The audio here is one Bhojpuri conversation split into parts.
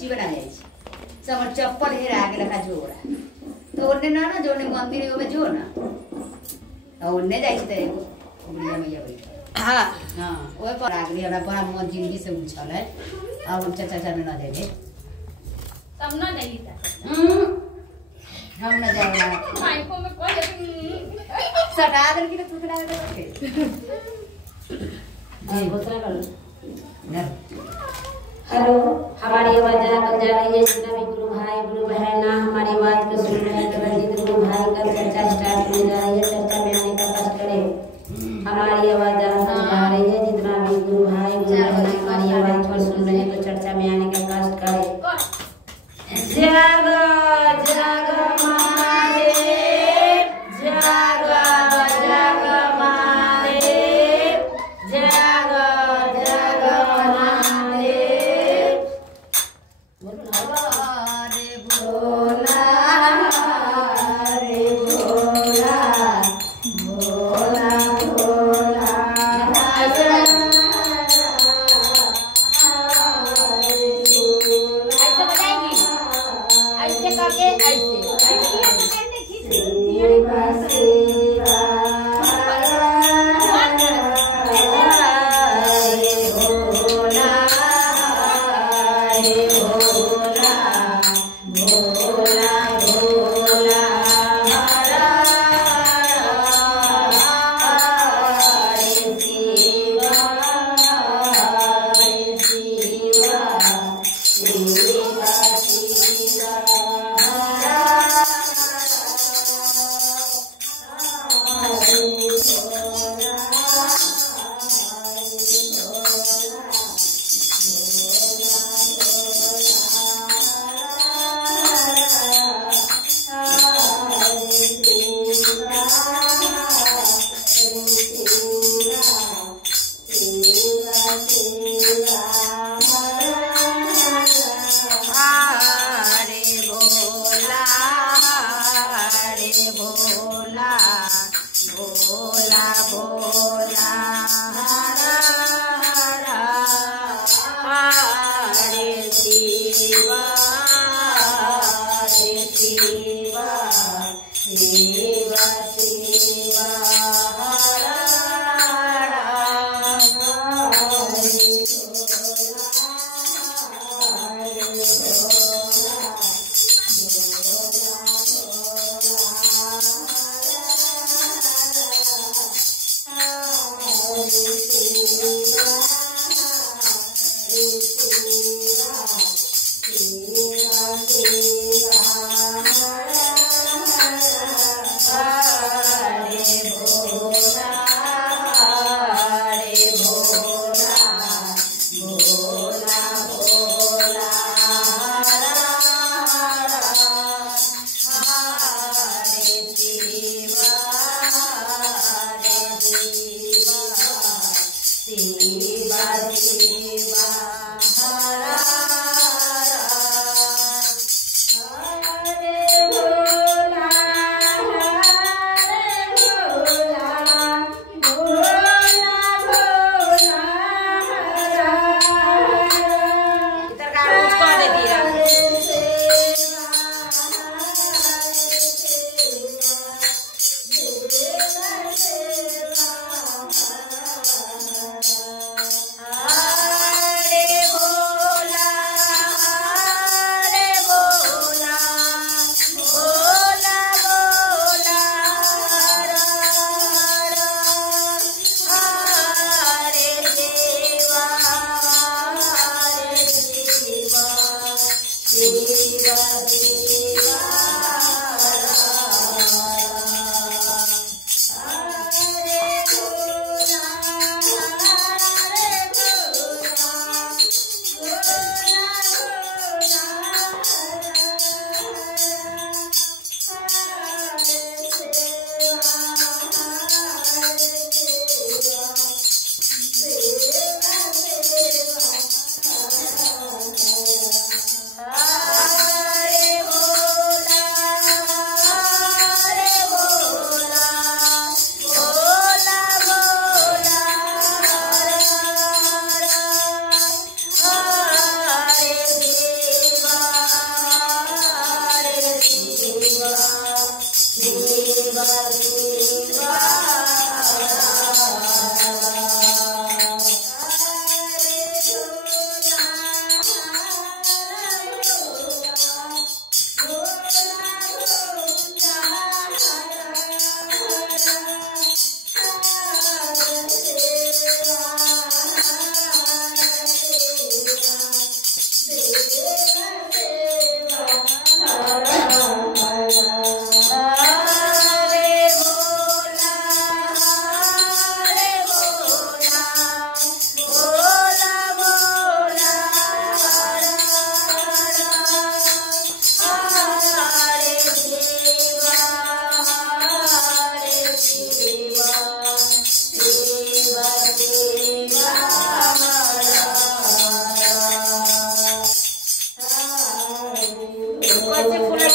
जीवन आ जाए समझ चप्पल हेर आगे लखा जोड़ा तो ओने ना ना जोने मंदिर में जो ना और ओने जाई त एगो बुढ़िया मैया बैठ हां हां ओए पर आगली हमरा बड़ा मन जिंदगी से उछल है अब हम चाचा में ना जाए तब ना जाई त हम ना जाएगा माइको में कोई सटा दे कि तू करा दे जी दूसरा कर ना हेलो, हमारी आवाज जहाँ तक जा रही है जितना भी गुरु भाई गुरु बहन ना हमारी आवाज को सुन रहे हैं तो रंजीत गुरु भाई का चर्चा स्टार्ट होने जा रही है। चर्चा में आने का कष्ट करें। हमारी आवाज जहाँ तक जा रही है जितना भी गुरु भाई गुरु बहन हमारी आवाज को सुन रहे हैं तो चर्चा में आने का कष्ट करें। जागो जागो महादेव, जागो जागो महादेव, जागो जागो महादेव। रे भोला रे भोला भोला भोला ऐसे बजाएगी ऐसे करके हरे कैसे फूले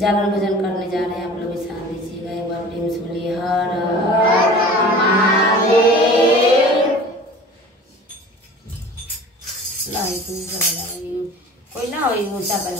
जागरण भजन करने जा रहे हैं। आप लोग भी साथ दीजिएगा। एक बार प्रेम से बोलिए हर हर महादेव। कोई ना हो ऊंचा पर